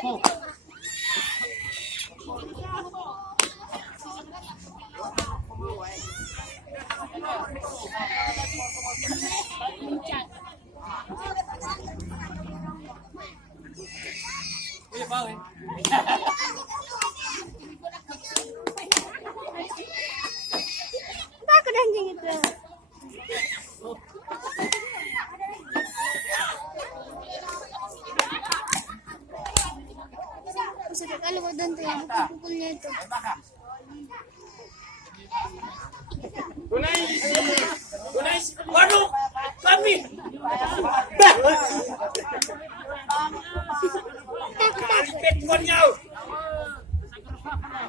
Bakit anjing itu? Bisa kalau ko doon tuh yung pukulnya itu. Waduh, kami. Tak tak. Pet konyol.